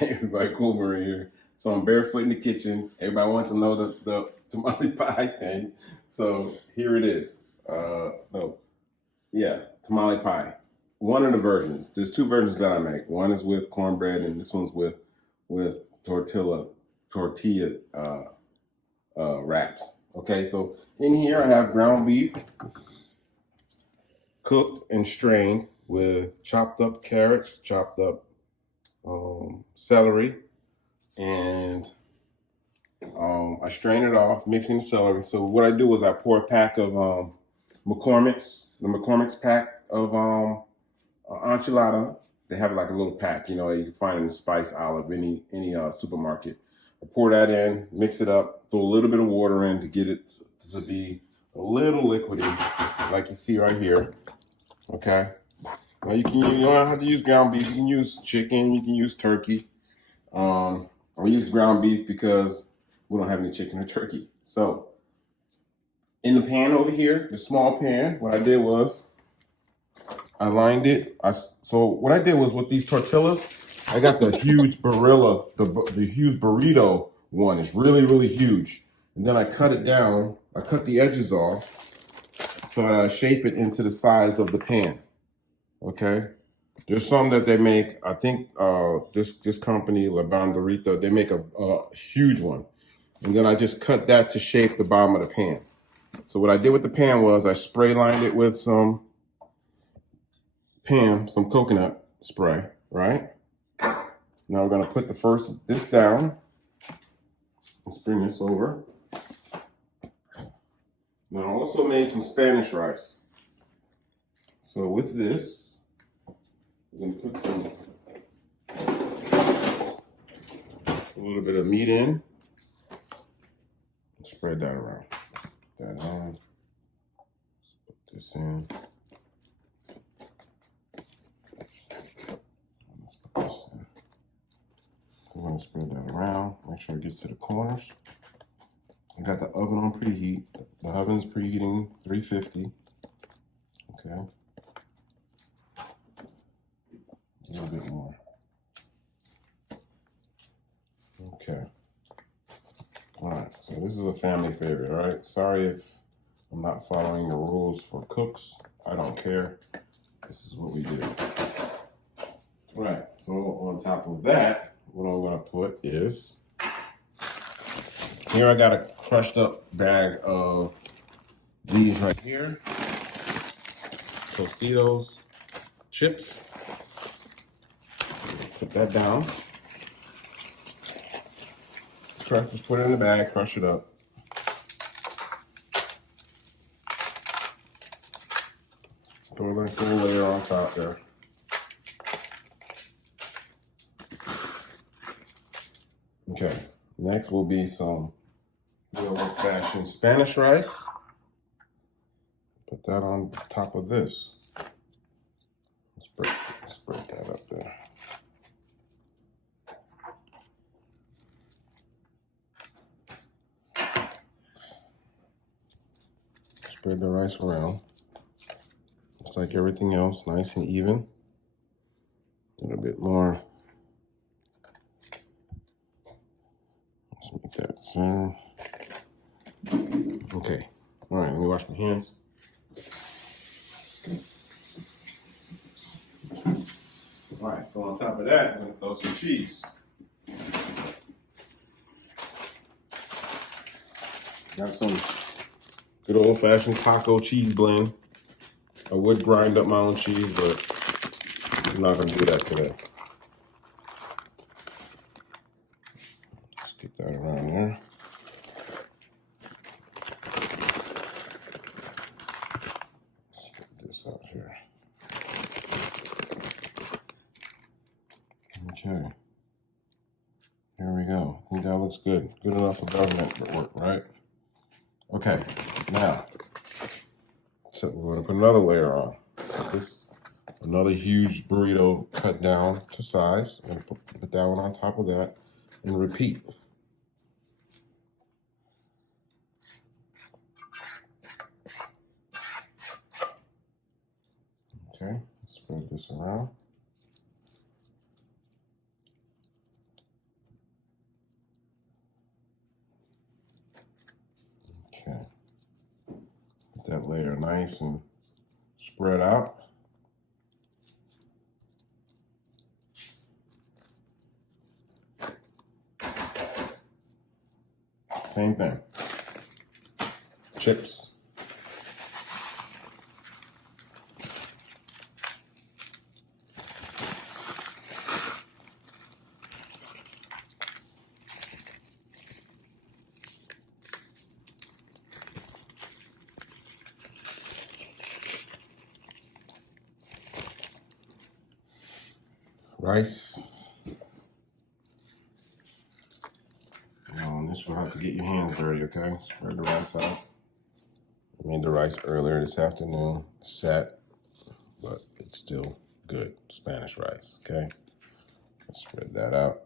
Everybody cool in here. So I'm barefoot in the kitchen. Everybody wants to know the tamale pie thing. So here it is. No, yeah, tamale pie. One of the versions. There's two versions that I make. One is with cornbread, and this one's with tortilla wraps. Okay, so in here I have ground beef, cooked and strained with chopped up carrots, chopped up celery, and I strain it off, mixing the celery. So what I do is I pour a pack of McCormicks, the McCormicks pack of enchilada. They have like a little pack, you know, you can find in the spice aisle of any supermarket. I pour that in, mix it up, throw a little bit of water in to get it to be a little liquidy, like you see right here. Okay. Now you don't have to use ground beef. You can use chicken. You can use turkey. I use ground beef because we don't have any chicken or turkey. So in the pan over here, the small pan, what I did was I lined it. So what I did was with these tortillas, I got the huge Barilla, the huge burrito one. It's really, really huge. And then I cut it down. I cut the edges off so I shape it into the size of the pan. Okay. There's some that they make. I think this company, La Banderita, they make a huge one. And then I just cut that to shape the bottom of the pan. So what I did with the pan was I spray lined it with some Pam Coconut Spray, right? Now we're gonna put this down. Let's bring this over. Now I also made some Spanish rice. So with this, we're gonna put a little bit of meat in. Spread that around. Put that on. Put this in. Let's put this in. We're gonna spread that around. Make sure it gets to the corners. I got the oven on preheat. The oven's preheating 350. Okay. A little bit more. Okay. All right, so this is a family favorite, all right? Sorry if I'm not following the rules for cooks. I don't care. This is what we do. All right, so on top of that, what I'm gonna put is, here I got a crushed up bag of these right here. Tostitos Chips. Put that down. Just put it in the bag, crush it up. Throw a nice little layer on top there. Okay, next will be some real old-fashioned Spanish rice. Put that on top of this. Spread that up there. Spread the rice around. Just like everything else, nice and even. A little bit more. Let's make that center. Okay. All right, let me wash my hands. All right, so on top of that, I'm gonna throw some cheese. Got some good old-fashioned taco cheese blend. I would grind up my own cheese, but I'm not gonna do that today. Let's get that around there. Let's get this out here. Okay. Here we go. I think that looks good. Good enough for government work, right? Okay, now, so we're gonna put another layer on. Another huge burrito cut down to size. I'm gonna put that one on top of that and repeat. Okay, spread this around. layer nice and spread out. Same thing. Chips. Rice. Now, this will have to get your hands dirty, okay? Spread the rice out. I made the rice earlier this afternoon. Set, but it's still good. Spanish rice, okay? Let's spread that out.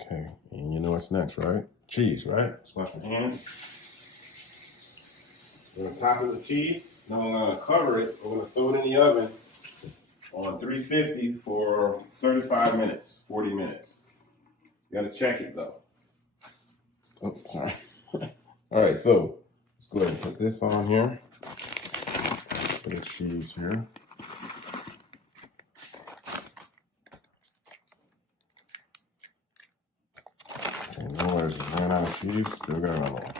Okay, and you know what's next, right? Cheese, right? Let's wash my hands. We're gonna top it with cheese. Now I'm gonna cover it. We're gonna throw it in the oven on 350 for 35 minutes, 40 minutes. You gotta check it though. Oh, sorry. All right, so let's go ahead and put this on here. Put the cheese here. Okay, no worries, we ran out of cheese. Still got another one.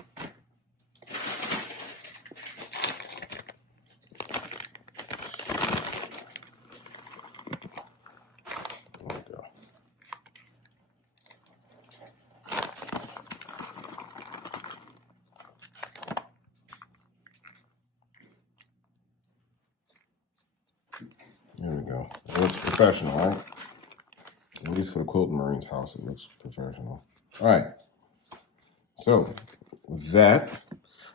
There we go. It looks professional, right? At least for the Quilting Marine's house, it looks professional. All right. So, with that,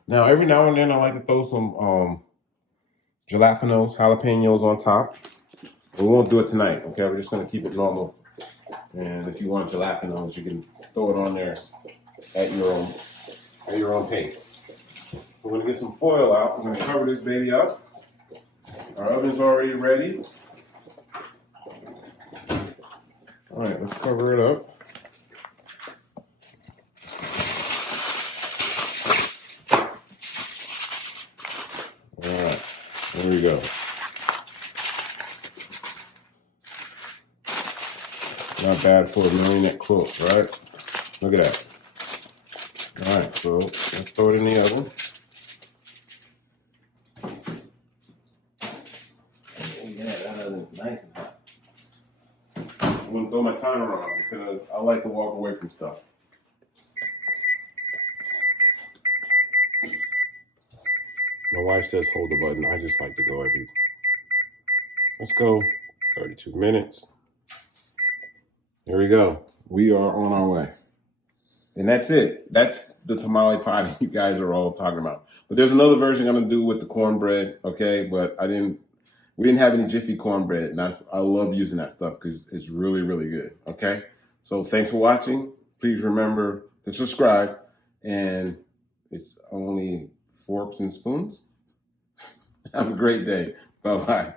now every now and then I like to throw some jalapenos on top. We won't do it tonight, okay? We're just gonna keep it normal. And if you want jalapenos, you can throw it on there at your own pace. We're gonna get some foil out. I'm gonna cover this baby up. Our oven's already ready. All right, let's cover it up. All right, there we go. Not bad for a marionette quilt, right? Look at that. All right, so let's throw it in the oven. Yeah, that oven's nice and hot. I'm gonna throw my timer on because I like to walk away from stuff. My wife says hold the button. I just like to go every. Let's go. 32 minutes. There we go. We are on our way. And that's it. That's the tamale pie that you guys are all talking about. But there's another version I'm gonna do with the cornbread, okay? But we didn't have any Jiffy cornbread, and I love using that stuff because it's really, really good, okay? So thanks for watching. Please remember to subscribe, and it's only forks and spoons. Have a great day. Bye-bye.